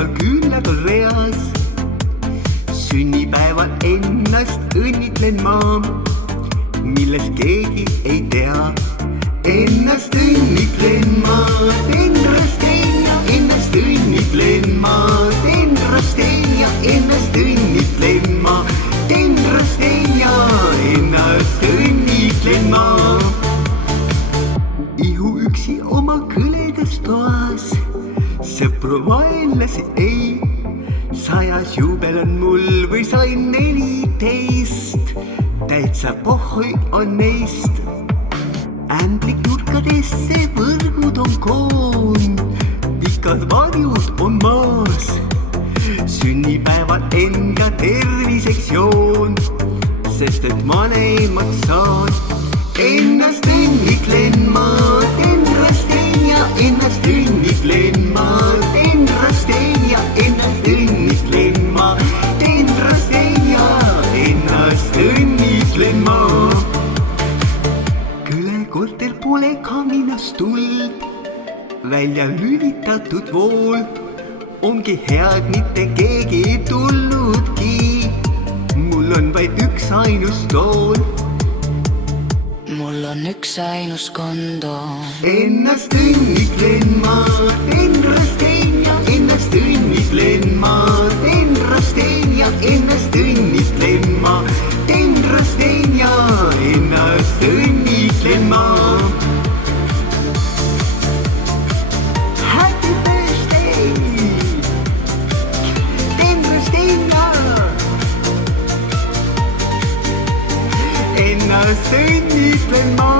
kõrval küünlad on reas. Sünnipäeval ennast õnnitlen ma, millest keegi ei tea. Ennast õnnitlen ma, teen rasteen ja ennast õnnitlen ma, teen rasteen ja ennast õnnitlen ma, teen rasteen ja ennast õnnitlen ma. Ihu üksi oma kõledas toas, sõpru vaenlasi ei. 100 juubel on mul või sain 14, täitsa pohhui on neist. Ämblik nurkadesse võrgud on koon, pikad varjud on maas. Sünnipäeval enda terviseks joon, sest et vanemad saan. Ennast õnnitlen ma, teen rasteen ja ennast õnnitlen ma, teen rasteen ja ennast õnnitlen ma, teen rasteen ja ennast õnnitlen ma. Korter pole kaminast tuld, välja lülitatud vool. Ongi hea, et mitte keegi ei tulnudki, mul on vaid üks ainus tool. Mul on üks ainus kondo. Ennast õnnitlen ma, teen rasteen ja ennast õnnitlen ma, teen rasteen ja ennast õnnitlen ma, teen rasteen ja ennast õnnitlen ma. Happy birthday! Teen rasteen ja ennast õnnitlen ma.